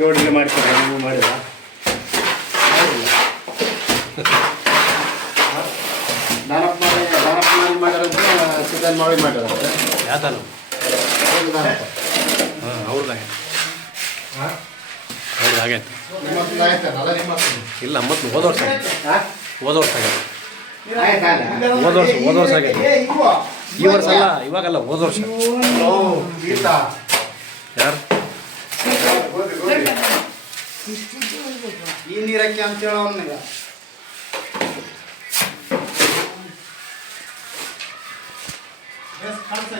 ಗೌಡಿಗೆ ಮಾಡ್ತಾರೆ, ನೀವು ಮಾಡಿದ ದಾನಪ್ಪ ಮಾಡಿರೋದು ಸಿದ್ಧನ್ ಮಾಡಿ ಮಾಡಿರೋದು ಯಾತನು ಹಾಂ ಅವ್ರದ್ದಾಗೆ ಅವ್ರದ್ದು ಆಗೈತೆ ಇಲ್ಲ ಮತ್ತು ಹೋದ ವರ್ಷ ಹೋದ ವರ್ಷ ಆಗೈತೆ ಹೋದ ವರ್ಷ ಆಗೈತೆ ಈ ವರ್ಷ ಅಲ್ಲ ಇವಾಗಲ್ಲ ಹೋದ ವರ್ಷ ಯಾರು ಈ ನೀರಕ್ಕೆ ಅಂತ ಹೇಳೋ ಅವನಿಗೆ ಕಾಣಿಸ್ತಾ